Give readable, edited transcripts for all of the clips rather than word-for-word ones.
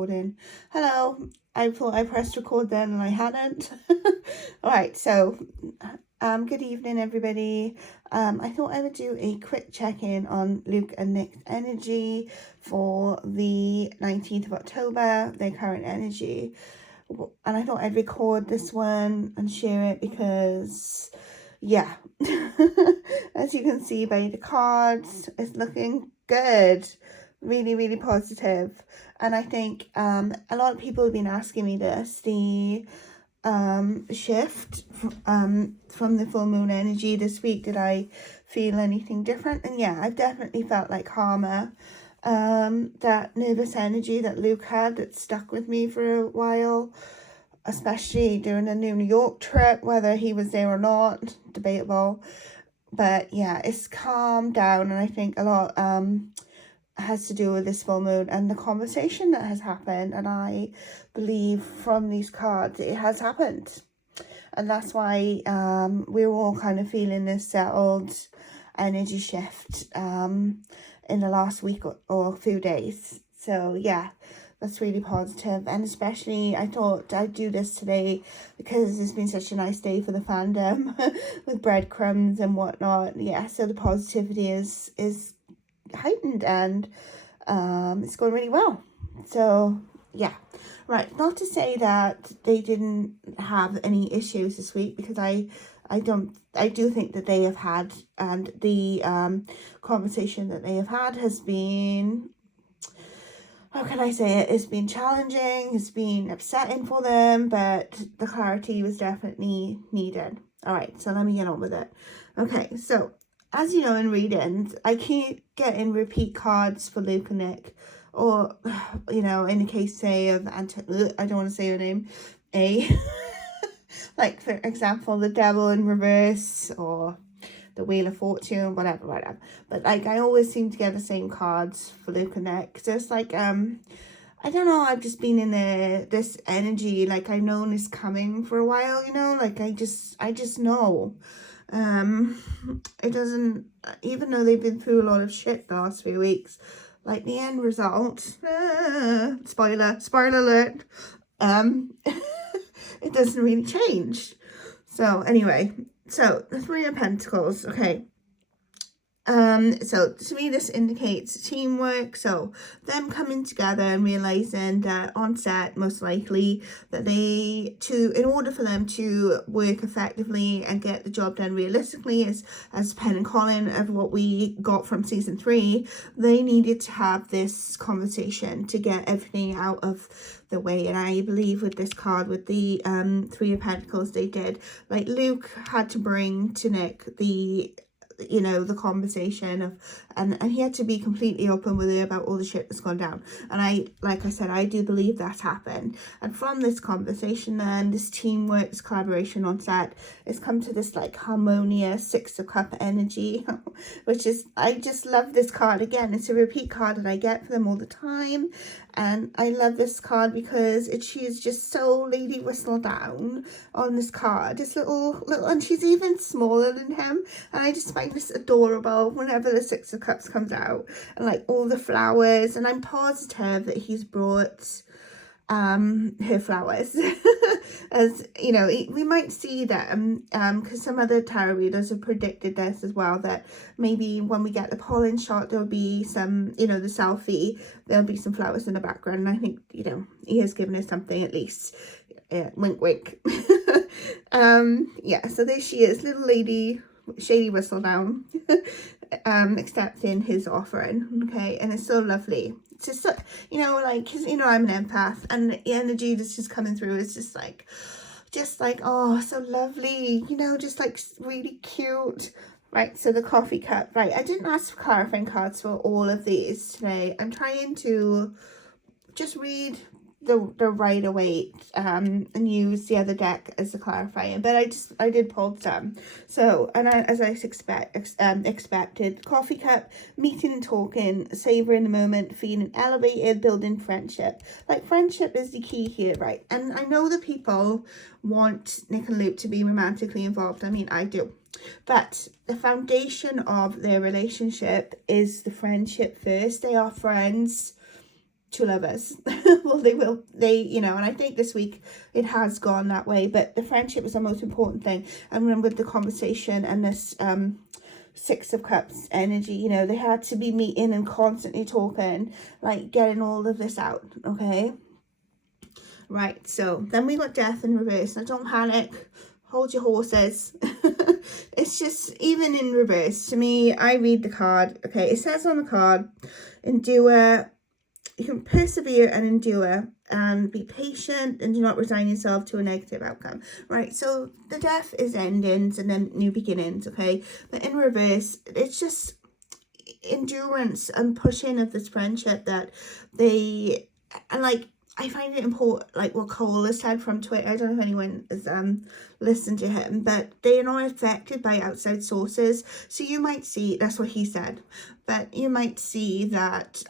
Hello, I thought I pressed record then and I hadn't. Alright, so good evening everybody. I thought I would do a quick check-in on Luke and Nick's energy for the 19th of October, their current energy. And I thought I'd record this one and share it because, yeah, as you can see by the cards, it's looking good. Really, really positive. And I think a lot of people have been asking me this, the shift from the full moon energy this week. Did I feel anything different? And yeah, I've definitely felt like karma. That nervous energy that Luke had that stuck with me for a while, especially during the New York trip, whether he was there or not, debatable. But yeah, it's calmed down, and I think a lot has to do with this full moon and the conversation that has happened. And I believe from these cards it has happened, and that's why we're all kind of feeling this settled energy shift in the last week or a few days. So yeah, that's really positive. And especially I thought I'd do this today because it's been such a nice day for the fandom with breadcrumbs and whatnot. Yeah, so the positivity is heightened, and it's going really well. So yeah, right, not to say that they didn't have any issues this week, because I do think that they have had, and the conversation that they have had has been, how can I say it, it's been challenging, it's been upsetting for them, but the clarity was definitely needed. All right, so let me get on with it. Okay, so as you know, in readings, I keep getting repeat cards for Luke and Nick, or, you know, in the case, say, of I don't want to say her name, like, for example, the Devil in Reverse, or the Wheel of Fortune, whatever. But, like, I always seem to get the same cards for Luke and Nick. So it's like, I don't know, I've just been in this energy, like, I've known it's coming for a while, you know, like, I just know. It doesn't, even though they've been through a lot of shit the last few weeks, like, the end result, spoiler alert, it doesn't really change. So anyway, so the Three of Pentacles, okay. So to me this indicates teamwork, so them coming together and realizing that on set, most likely, that in order for them to work effectively and get the job done realistically, as Penn and Colin, of what we got from season 3, they needed to have this conversation to get everything out of the way. And I believe with this card, with the Three of Pentacles, they did. Like, Luke had to bring to Nick the conversation of, and he had to be completely open with her about all the shit that's gone down. And like I said, I do believe that happened. And from this conversation, then, this teamwork, this collaboration on set, it's come to this, like, harmonious Six of Cup energy, which is, I just love this card. Again, it's a repeat card that I get for them all the time. And I love this card because she's just so Lady Whistledown on this card. This little, and she's even smaller than him. And I just find this adorable whenever the Six of Cups comes out. And, like, all the flowers. And I'm positive that he's brought her flowers. As you know, we might see that because some other tarot readers have predicted this as well, that maybe when we get the pollen shot, there'll be some, the selfie, there'll be some flowers in the background. And I think, he has given us something, at least. Wink wink. Yeah, so there she is, little lady Shady Whistledown, accepting his offering. Okay, and it's so lovely. It's just so, like, because I'm an empath, and the energy that's just coming through is just like, oh, so lovely, just like really cute. Right, so the coffee cup. Right, I didn't ask for clarifying cards for all of these today. I'm trying to just read the Rider Waite and use the other deck as a clarifying, but I did pull some. So, and as I expected, coffee cup, meeting and talking, savoring the moment, feeling elevated, building friendship. Like, friendship is the key here, right? And I know that people want Nick and Luke to be romantically involved. I mean, I do. But the foundation of their relationship is the friendship first. They are friends. two lovers. Well, you know, and I think this week it has gone that way, but the friendship is the most important thing. And remember the conversation and this Six of Cups energy, you know, they had to be meeting and constantly talking, like getting all of this out, okay? Right, so then we got Death in reverse. Now don't panic, hold your horses. It's just, even in reverse, to me, I read the card, okay? It says on the card, endure, you can persevere and endure and be patient and do not resign yourself to a negative outcome, right? So the death is endings and then new beginnings, okay? But in reverse, it's just endurance and pushing of this friendship that they, and like, I find it important, like what Cole has said from Twitter. I don't know if anyone has listened to him, but they are not affected by outside sources. So you might see, that's what he said, but you might see that,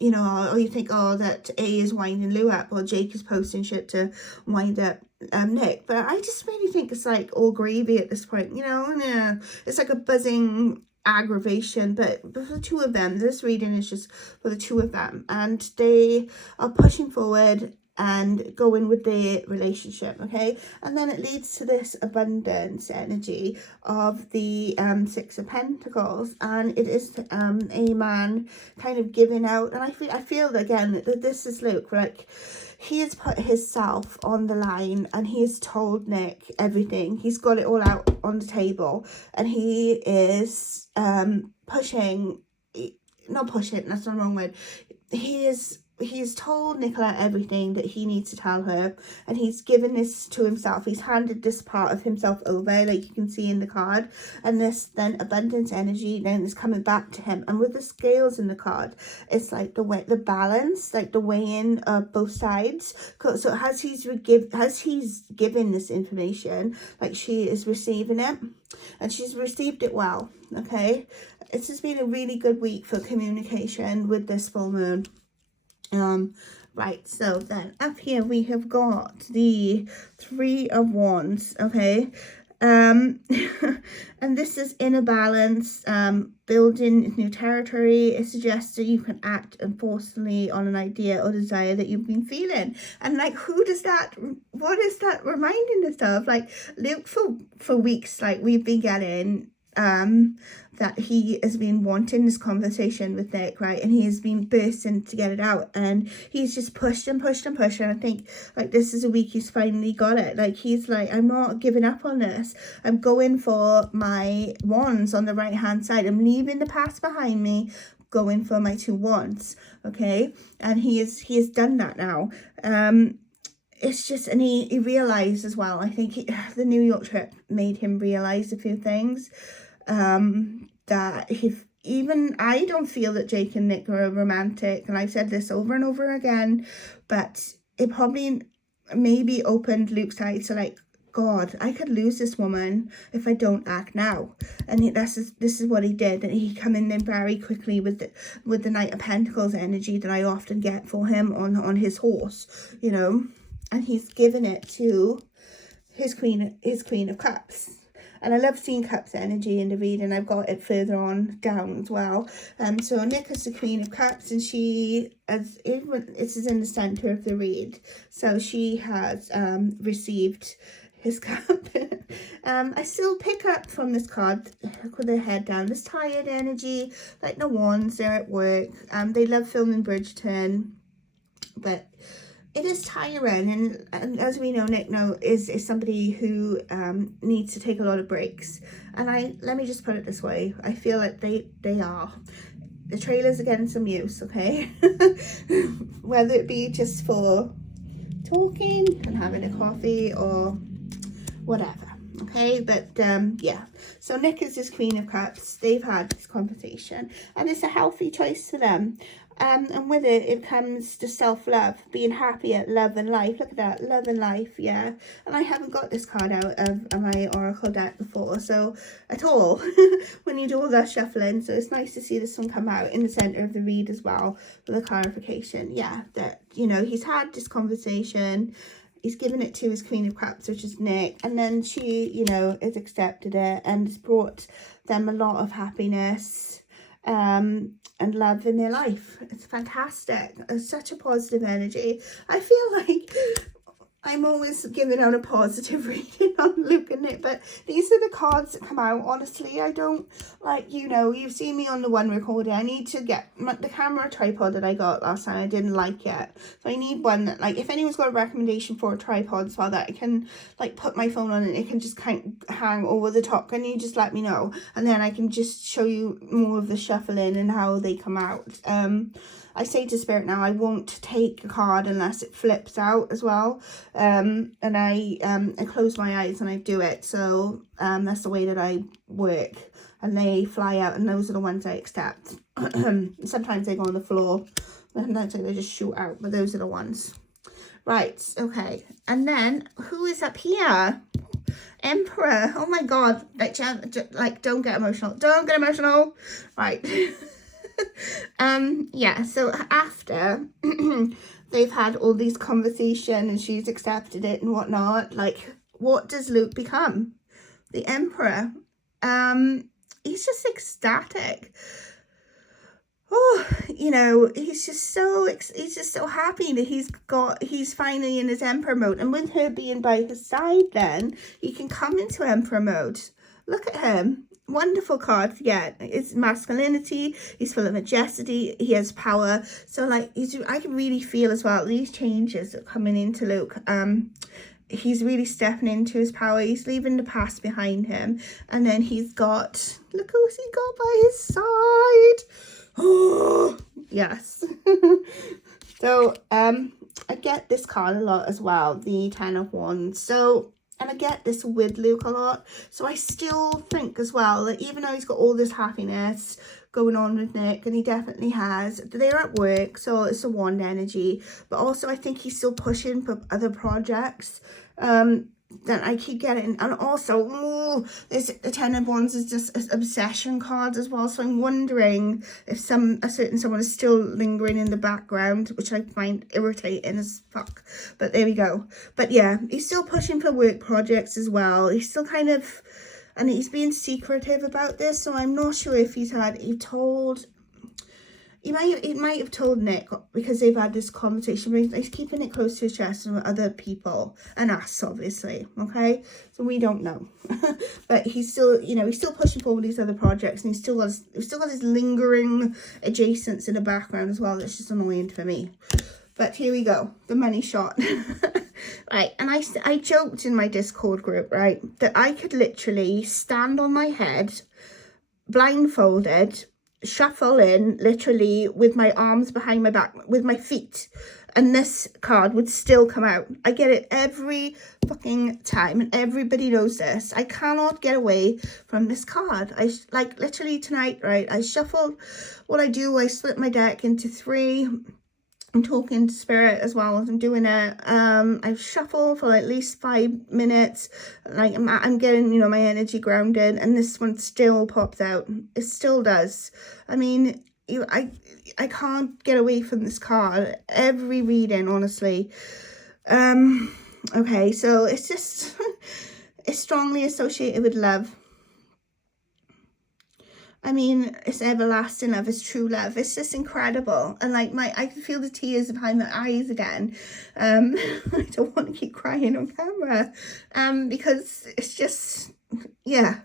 you know, or you think, oh, that A is winding Lou up, or Jake is posting shit to wind up Nick. But I just really think it's like all gravy at this point, you know. Yeah, it's like a buzzing aggravation, but for the two of them, this reading is just for the two of them, and they are pushing forward and going with their relationship, okay? And then it leads to this abundance energy of the Six of Pentacles, and it is a man kind of giving out. And I feel again that this is Luke, like he has put himself on the line and he has told Nick everything. He's got it all out on the table, and he is pushing, not pushing, that's not the wrong word. He's told Nicola everything that he needs to tell her, and he's given this to himself. He's handed this part of himself over, like you can see in the card, and this then abundance energy then is coming back to him. And with the scales in the card, it's like the balance, like the weighing of both sides. So as he's given this information, like she is receiving it, and she's received it well, okay? It's just been a really good week for communication with this full moon. Right, so then up here we have got the Three of Wands, okay? And this is inner balance, building new territory. It suggests that you can act forcefully on an idea or desire that you've been feeling. And like, what is that reminding us of? Like, Luke, for weeks, like we've been getting that he has been wanting this conversation with Nick, right? And he has been bursting to get it out, and he's just pushed and pushed and pushed. And I think like this is a week he's finally got it. Like he's like, I'm not giving up on this. I'm going for my wands on the right hand side. I'm leaving the past behind me, going for my two wands, okay? And he has done that now. It's just, and he realized as well, I think the New York trip made him realize a few things, that even I don't feel that Jake and Nick are romantic, and I've said this over and over again, but it probably maybe opened Luke's eyes to like, God, I could lose this woman if I don't act now. And this is what he did, and he come in then very quickly with the Knight of Pentacles energy that I often get for him on his horse, you know, and he's given it to his Queen of Cups. And I love seeing Cups energy in the reading. I've got it further on down as well. So Nick is the Queen of Cups, and she, as this is in the center of the read, so she has received his cup. I still pick up from this card with their head down, this tired energy, like the wands, they're at work. They love filming Bridgerton, but it is tiring, and as we know, Nick is somebody who needs to take a lot of breaks. And let me just put it this way, I feel like they are. The trailers are getting some use, okay? Whether it be just for talking and having a coffee or whatever, okay? But yeah, so Nick is his Queen of Cups. They've had this conversation, and it's a healthy choice for them. And with it comes to self-love, being happy at love and life. Look at that, love and life, yeah. And I haven't got this card out of my Oracle deck before, so at all, when you do all that shuffling. So it's nice to see this one come out in the center of the read as well, for the clarification. Yeah, that, you know, he's had this conversation. He's given it to his Queen of Cups, which is Nick, and then she, you know, has accepted it, and it's brought them a lot of happiness. and love in their life. It's fantastic. It's such a positive energy. I feel like I'm always giving out a positive reading on Luke and Nick, but these are the cards that come out. Honestly, I don't, like, you know, you've seen me on the one recording. I need to get the camera tripod that I got last time. I didn't like yet. So I need one that, like, if anyone's got a recommendation for a tripod so that I can, like, put my phone on and it can just kind of hang over the top, can you just let me know? And then I can just show you more of the shuffling and how they come out. I say to Spirit now, I won't take a card unless it flips out as well. And I close my eyes and I do it. So that's the way that I work. And they fly out, and those are the ones I accept. Sometimes they go on the floor. Sometimes they just shoot out, but those are the ones. Right, okay. And then, who is up here? Emperor. Oh my God. Like, don't get emotional. Don't get emotional. Right. Yeah, so after they've had all these conversations and she's accepted it and whatnot, like, what does Luke become? The Emperor. He's just ecstatic. Oh, you know, he's just so happy that he's finally in his Emperor mode. And with her being by his side, then he can come into Emperor mode. Look at him. Wonderful card to get. It's masculinity. He's full of majesty. He has power. So, like, I can really feel as well these changes that are coming into Luke. He's really stepping into his power. He's leaving the past behind him, and then he's got, look who's he got by his side. Oh yes. So I get this card a lot as well, the 10 of Wands. So, and I get this with Luke a lot. So I still think as well that even though he's got all this happiness going on with Nick, and he definitely has, they're at work, so it's a wand energy. But also I think he's still pushing for other projects that I keep getting. And also, this the 10 of Wands is just an obsession card as well. So I'm wondering if a certain someone is still lingering in the background, which I find irritating as fuck. But there we go. But yeah, he's still pushing for work projects as well. He's still kind of, and he's being secretive about this. So I'm not sure if he might have told Nick because they've had this conversation, but he's keeping it close to his chest and with other people and us, obviously. Okay, so we don't know. But he's still, you know, he's still pushing forward these other projects, and he's still got his lingering adjacents in the background as well. That's just annoying for me. But here we go, the money shot. Right, and I joked in my Discord group, right, that I could literally stand on my head, blindfolded, shuffle in literally with my arms behind my back, with my feet, and this card would still come out. I get it every fucking time, and everybody knows this. I cannot get away from this card. I like literally tonight, right, I shuffled. What I do, I split my deck into 3. I'm talking to Spirit as well as I'm doing it. I shuffle for at least 5 minutes. Like I'm getting, you know, my energy grounded, and this one still pops out. It still does. I mean, I can't get away from this card. Every reading, honestly. Okay, so it's just it's strongly associated with love. I mean, it's everlasting love, it's true love. It's just incredible. And like I can feel the tears behind my eyes again. I don't want to keep crying on camera. Because it's just, yeah.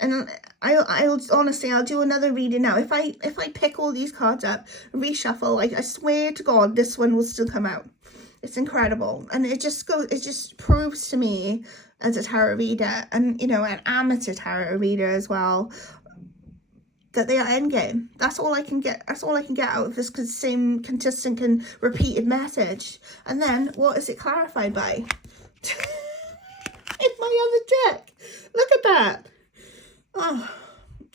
And I'll honestly, I'll do another reading now. If I pick all these cards up, reshuffle, like I swear to God, this one will still come out. It's incredible. And it just proves to me as a tarot reader, and, you know, an amateur tarot reader as well, that they are endgame. That's all I can get. That's all I can get out of this same consistent and repeated message. And then what is it clarified by? In my other deck. Look at that. Oh,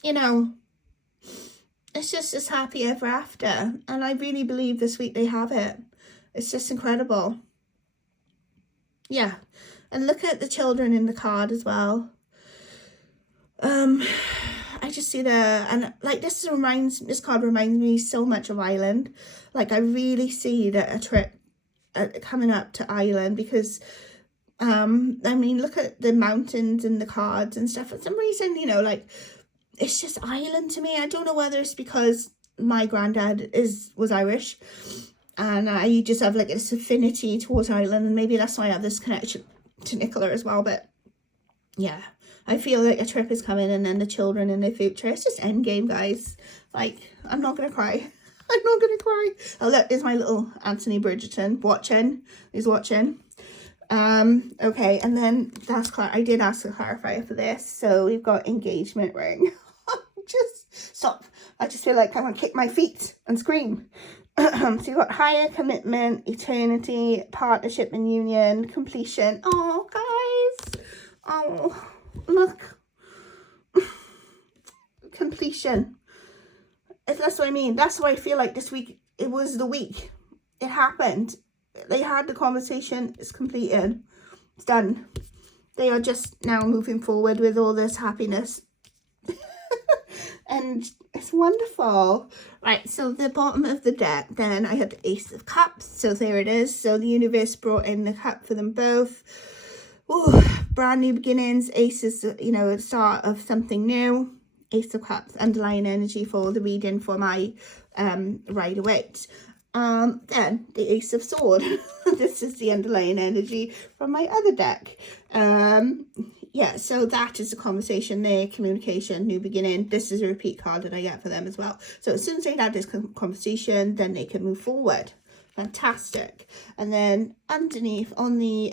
you know, it's just as happy ever after. And I really believe this week they have it. It's just incredible. Yeah. And look at the children in the card as well. I just see and like this card reminds me so much of Ireland. Like I really see that a trip coming up to Ireland, because I mean, look at the mountains and the cards and stuff. For some reason, you know, like it's just Ireland to me. I don't know whether it's because my granddad was Irish, and I just have like this affinity towards Ireland, and maybe that's why I have this connection to Nicola as well. But yeah, I feel like a trip is coming, and then the children in the future. It's just Endgame, guys. Like, I'm not gonna cry. I'm not gonna cry. Oh look, there's my little Anthony Bridgerton watching. He's watching. Okay, and then I did ask to clarify for this. So we've got engagement ring. Just stop. I just feel like I want to kick my feet and scream. So you've got higher commitment, eternity, partnership and union, completion. Oh, guys. Oh, look. Completion. That's what I mean. That's why I feel like this week, it was the week. It happened. They had the conversation. It's completed. It's done. They are just now moving forward with all this happiness. And it's wonderful. Right, so the bottom of the deck, then I had the Ace of Cups. So there it is. So the universe brought in the cup for them both. Ooh, brand new beginnings. Ace is, you know, the start of something new. Ace of Cups, underlying energy for the reading for my Rider-Waite. Then the Ace of Swords. This is the underlying energy from my other deck. Yeah, so that is a conversation there, communication, new beginning. This is a repeat card that I get for them as well. So as soon as they have this conversation, then they can move forward. Fantastic. And then underneath on the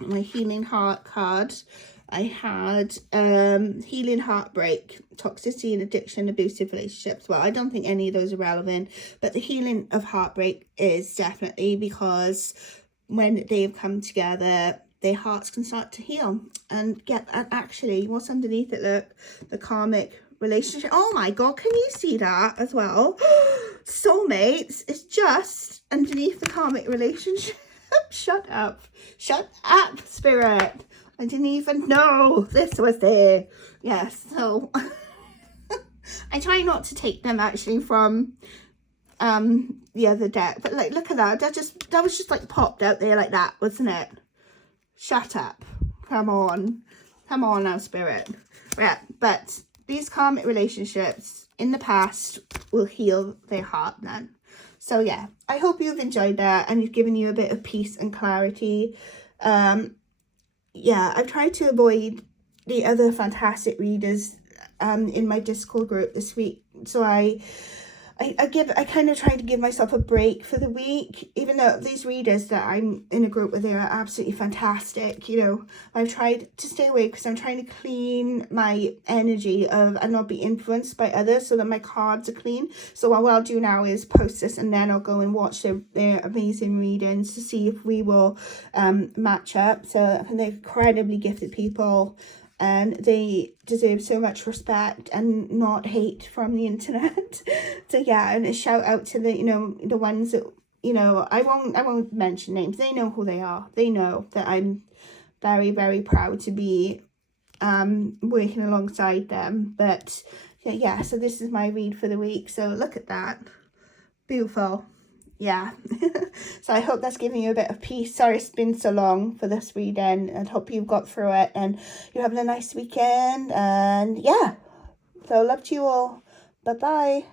my healing heart card, I had healing heartbreak, toxicity and addiction, abusive relationships. Well, I don't think any of those are relevant, but the healing of heartbreak is definitely because when they've come together, their hearts can start to heal and get. And actually, what's underneath it? Look, the karmic relationship. Oh my god, can you see that as well? Soulmates is just underneath the karmic relationship. Shut up, spirit. I didn't even know this was there. Yes, so I try not to take them actually from the other deck, but like, look at that. That was just like popped out there like that, wasn't it? Shut up. Come on now, spirit. Right, but these karmic relationships in the past will heal their heart then. So yeah, I hope you've enjoyed that and you've given you a bit of peace and clarity. Yeah, I've tried to avoid the other fantastic readers in my Discord group this week. So I kind of try to give myself a break for the week, even though these readers that I'm in a group with, they are absolutely fantastic. You know, I've tried to stay away because I'm trying to clean my energy and not be influenced by others so that my cards are clean. So what I'll do now is post this and then I'll go and watch their amazing readings to see if we will match up. So they're incredibly gifted people. And they deserve so much respect and not hate from the internet. So yeah, and a shout out to the, you know, the ones that, you know, I won't mention names. They know who they are. They know that I'm very, very proud to be working alongside them. But yeah, so this is my read for the week. So look at that. Beautiful. Yeah. So I hope that's giving you a bit of peace. Sorry it's been so long for this reading. I hope you've got through it and you're having a nice weekend. And yeah, so love to you all. Bye bye.